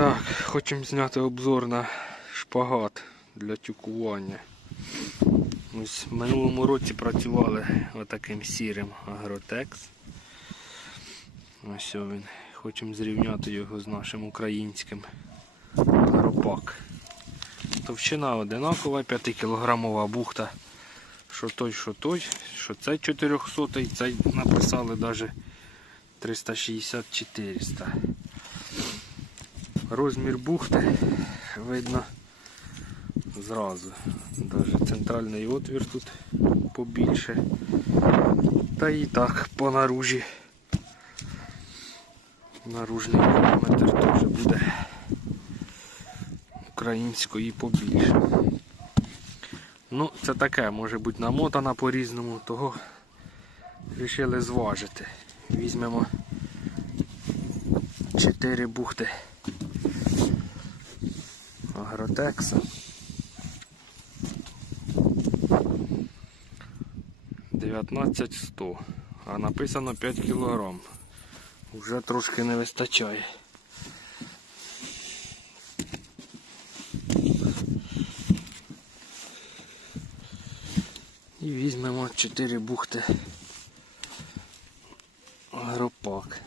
Так, хочемо зняти обзор на шпагат для тюкування. Ось в минулому році працювали отаким сірим Агротекс. Ось він. Хочемо зрівняти його з нашим українським Агропак. Товщина одинакова, 5-кілограмова бухта. Що той, що той, що цей 400, цей написали навіть 360-400. Розмір бухти видно зразу. Навіть центральний отвір тут побільше. Та і так по наружі. Наружний діаметр теж буде української побільше. Ну, це таке, може бути намотана по-різному, того вирішили зважити. Візьмемо 4 бухти Агротекса. Дев'ятнадцять сто, а написано 5 кілограм. Вже трошки не вистачає. І візьмемо 4 бухти Агропак.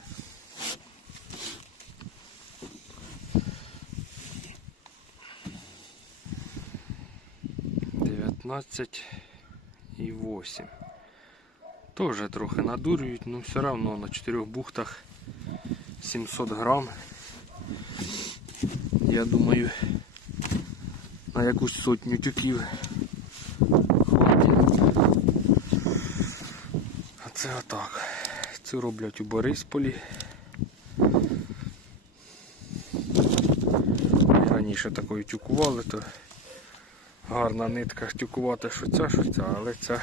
15,8. Тоже трохи надурюють, но все одно на 4 бухтах 700 грам. Я думаю, на якусь сотню тюків хватить. А це отак. Це роблять у Борисполі. Раніше такою тюкували, то гарна нитка тюкувати, що ця, що ця, але ця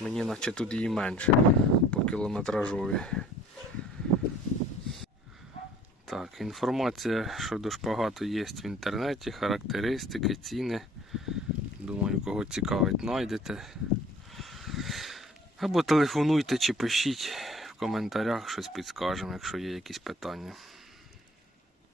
мені наче тут її менше по кілометражові. Так, інформація щодо шпагату є в інтернеті, характеристики, ціни. Думаю, кого цікавить, знайдете. Або телефонуйте чи пишіть в коментарях, щось підскажемо, якщо є якісь питання.